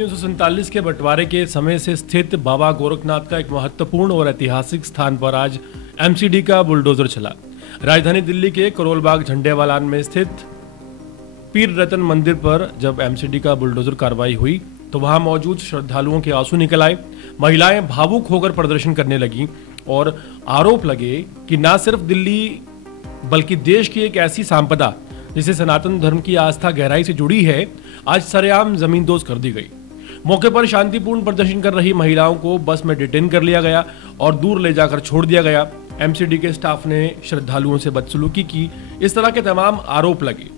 1947 के बंटवारे के समय से स्थित बाबा गोरखनाथ का एक महत्वपूर्ण और ऐतिहासिक स्थान पर आज एमसीडी का बुलडोजर चला। राजधानी दिल्ली के करोल बाग झंडेवालान में स्थित पीर रतन मंदिर पर जब एमसीडी का बुलडोजर कार्रवाई हुई तो वहां मौजूद श्रद्धालुओं के आंसू निकल आए। महिलाएं भावुक होकर प्रदर्शन करने लगीं और आरोप लगे कि न सिर्फ दिल्ली बल्कि देश की एक ऐसी संपदा जिसे सनातन धर्म की आस्था गहराई से जुड़ी है, आज सरेआम जमींदोज कर दी गई। मौके पर शांतिपूर्ण प्रदर्शन कर रही महिलाओं को बस में डिटेन कर लिया गया और दूर ले जाकर छोड़ दिया गया। एमसीडी के स्टाफ ने श्रद्धालुओं से बदसलूकी की। इस तरह के तमाम आरोप लगे।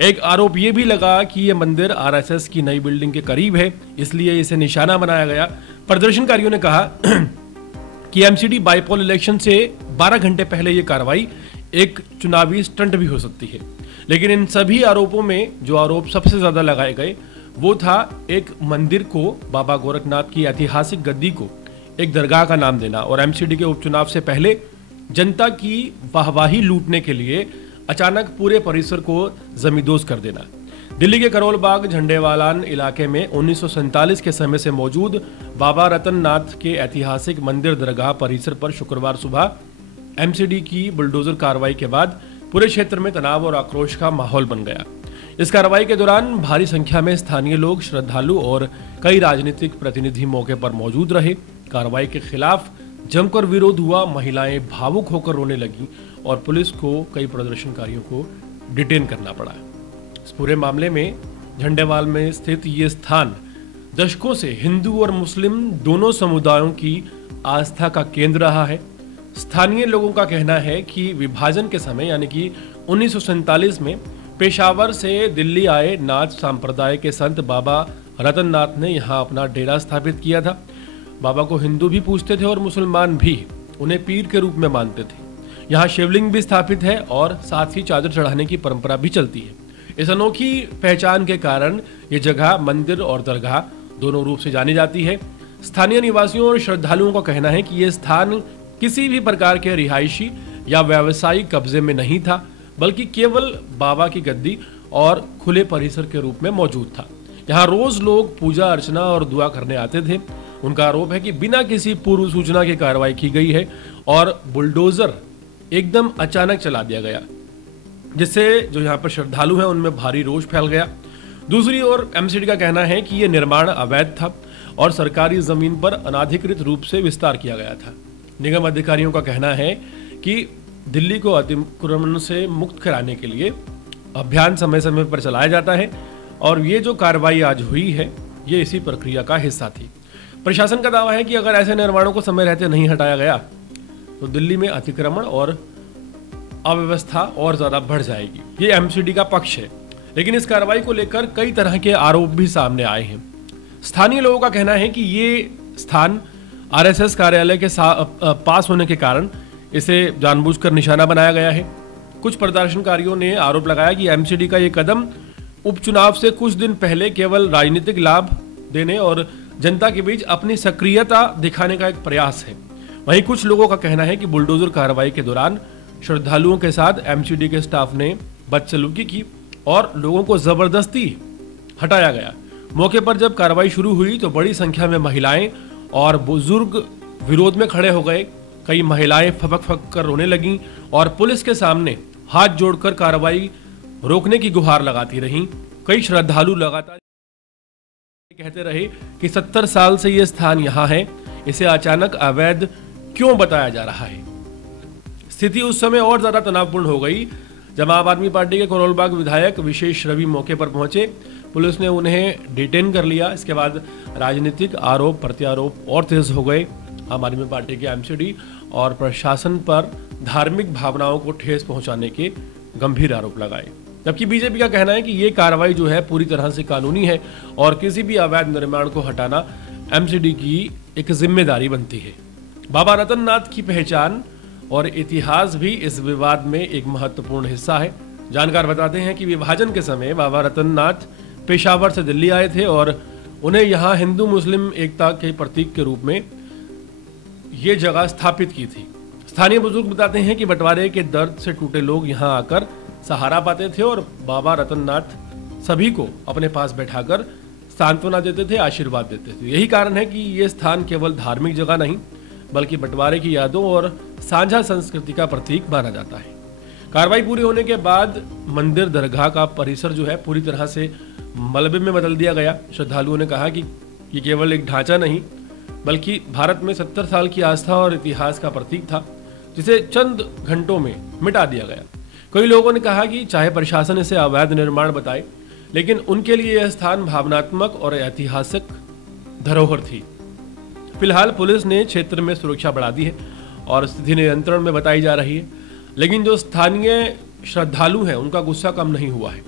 एक आरोप ये भी लगा कि यह मंदिर आरएसएस की नई बिल्डिंग के करीब है, इसलिए इसे निशाना बनाया गया। प्रदर्शनकारियों ने कहा कि एमसीडी बाईपोल इलेक्शन से 12 घंटे पहले यह कार्रवाई एक चुनावी स्टंट भी हो सकती है। लेकिन इन सभी आरोपों में जो आरोप सबसे ज्यादा लगाए गए वो था एक मंदिर को, बाबा गोरखनाथ की ऐतिहासिक गद्दी को एक दरगाह का नाम देना और एमसीडी के उपचुनाव से पहले जनता की वाहवाही लूटने के लिए अचानक पूरे परिसर को जमींदोज कर देना। दिल्ली के करोल बाग झंडेवालान इलाके में 1947 के समय से मौजूद बाबा रतन नाथ के ऐतिहासिक मंदिर दरगाह परिसर पर शुक्रवार सुबह एमसीडी की बुलडोजर कार्रवाई के बाद पूरे क्षेत्र में तनाव और आक्रोश का माहौल बन गया। इस कार्रवाई के दौरान भारी संख्या में स्थानीय लोग, श्रद्धालु और कई राजनीतिक प्रतिनिधि मौके पर मौजूद रहे। कार्रवाई के खिलाफ जमकर विरोध हुआ, महिलाएं भावुक होकर रोने लगीं और पुलिस को कई प्रदर्शनकारियों को डिटेन करना पड़ा। इस पूरे मामले में झंडेवाल में स्थित ये स्थान दशकों से हिंदू और मुस्लिम दोनों समुदायों की आस्था का केंद्र रहा है। स्थानीय लोगों का कहना है कि विभाजन के समय यानी कि 1947 में पेशावर से दिल्ली आए नाथ संप्रदाय के संत बाबा रतन नाथ ने यहाँ अपना डेरा स्थापित किया था। बाबा को हिंदू भी पूजते थे और मुसलमान भी उन्हें पीर के रूप में मानते थे। यहाँ शिवलिंग भी स्थापित है और साथ ही चादर चढ़ाने की परंपरा भी चलती है। इस अनोखी पहचान के कारण ये जगह मंदिर और दरगाह दोनों रूप से जानी जाती है। स्थानीय निवासियों और श्रद्धालुओं का कहना है कि ये स्थान किसी भी प्रकार के रिहायशी या व्यावसायिक कब्जे में नहीं था, बल्कि केवल बाबा की गद्दी और खुले परिसर के रूप में मौजूद था। यहाँ रोज लोग पूजा अर्चना और दुआ करने आते थे। उनका आरोप है कि बिना किसी पूर्व सूचना की कार्रवाई की गई है और बुलडोजर एकदम अचानक चला दिया गया, जिससे जो यहाँ पर श्रद्धालु हैं उनमें भारी रोष फैल गया। दूसरी ओर एमसीडी का कहना है कि यह निर्माण अवैध था और सरकारी जमीन पर अनाधिकृत रूप से विस्तार किया गया था। निगम अधिकारियों का कहना है कि दिल्ली को अतिक्रमण से मुक्त कराने के लिए अभियान समय समय पर चलाया जाता है और ये जो कार्रवाई आज हुई है ये इसी प्रक्रिया का हिस्सा थी। प्रशासन का दावा है कि अगर ऐसे निर्माणों को समय रहते नहीं हटाया गया तो दिल्ली में अतिक्रमण और अव्यवस्था और ज्यादा बढ़ जाएगी। ये एमसीडी का पक्ष है, लेकिन इस कार्रवाई को लेकर कई तरह के आरोप भी सामने आए हैं। स्थानीय लोगों का कहना है कि ये स्थान आरएसएस कार्यालय के पास होने के कारण इसे जानबूझकर निशाना बनाया गया है। कुछ प्रदर्शनकारियों ने आरोप लगाया कि एमसीडी का ये कदम उपचुनाव से कुछ दिन पहले केवल राजनीतिक लाभ देने और जनता के बीच अपनी सक्रियता दिखाने का एक प्रयास है। वहीं कुछ लोगों का कहना है कि बुलडोजर कार्रवाई के दौरान श्रद्धालुओं के साथ एमसीडी के स्टाफ ने बदसलूकी की और लोगों को जबरदस्ती हटाया गया। मौके पर जब कार्रवाई शुरू हुई तो बड़ी संख्या में महिलाएं और बुजुर्ग विरोध में खड़े हो गए। कई महिलाएं फपक फक कर रोने लगीं और पुलिस के सामने हाथ जोड़कर कार्रवाई रोकने की गुहार लगाती रहीं। कई श्रद्धालु लगातार कहते रहे कि 70 साल से यह स्थान यहाँ है, इसे अचानक अवैध क्यों बताया जा रहा है। स्थिति उस समय और ज्यादा तनावपूर्ण हो गई जब आम आदमी पार्टी के करोल बाग विधायक विशेष रवि मौके पर पहुंचे। पुलिस ने उन्हें डिटेन कर लिया। इसके बाद राजनीतिक आरोप प्रत्यारोप और तेज हो गए। आम आदमी पार्टी के एमसीडी और प्रशासन पर धार्मिक भावनाओं को ठेस पहुंचाने के गंभीर आरोप लगाए। जबकि बीजेपी का कहना है कि ये कार्रवाई जो है पूरी तरह से कानूनी है और किसी भी अवैध निर्माण को हटाना एमसीडी की एक जिम्मेदारी बनती है। बाबा रतन नाथ की पहचान और इतिहास भी इस विवाद में एक महत्वपूर्ण हिस्सा है। जानकार बताते हैं कि विभाजन के समय बाबा रतन नाथ पेशावर से दिल्ली आए थे और उन्हें यहाँ हिंदू मुस्लिम एकता के प्रतीक के रूप में ये जगह स्थापित की थी। स्थानीय बुजुर्ग बताते हैं कि बंटवारे के दर्द से टूटे लोग यहाँ आकर सहारा पाते थे और बाबा रतन नाथ सभी को अपने पास बैठाकर सांत्वना देते थे, आशीर्वाद देते थे। यही कारण है कि ये स्थान केवल धार्मिक जगह नहीं बल्कि बंटवारे की यादों और साझा संस्कृति का प्रतीक माना जाता है। कार्रवाई पूरी होने के बाद मंदिर दरगाह का परिसर जो है पूरी तरह से मलबे में बदल दिया गया। श्रद्धालुओं ने कहा कि ये केवल एक ढांचा नहीं बल्कि भारत में 70 साल की आस्था और इतिहास का प्रतीक था, जिसे चंद घंटों में मिटा दिया गया। कई लोगों ने कहा कि चाहे प्रशासन इसे अवैध निर्माण बताए, लेकिन उनके लिए यह स्थान भावनात्मक और ऐतिहासिक धरोहर थी। फिलहाल पुलिस ने क्षेत्र में सुरक्षा बढ़ा दी है और स्थिति नियंत्रण में बताई जा रही है, लेकिन जो स्थानीय श्रद्धालु हैं उनका गुस्सा कम नहीं हुआ है।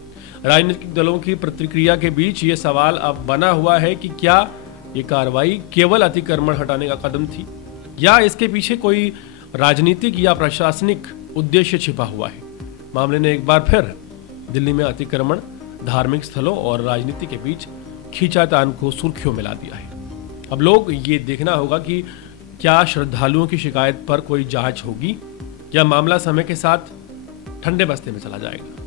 राजनीतिक दलों की प्रतिक्रिया के बीच ये सवाल अब बना हुआ है कि क्या ये कार्रवाई केवल अतिक्रमण हटाने का कदम थी या इसके पीछे कोई राजनीतिक या प्रशासनिक उद्देश्य छिपा हुआ है। मामले ने एक बार फिर दिल्ली में अतिक्रमण, धार्मिक स्थलों और राजनीति के बीच खींचातान को सुर्खियों में ला दिया है। अब लोग ये देखना होगा कि क्या श्रद्धालुओं की शिकायत पर कोई जांच होगी या मामला समय के साथ ठंडे बस्ते में चला जाएगा।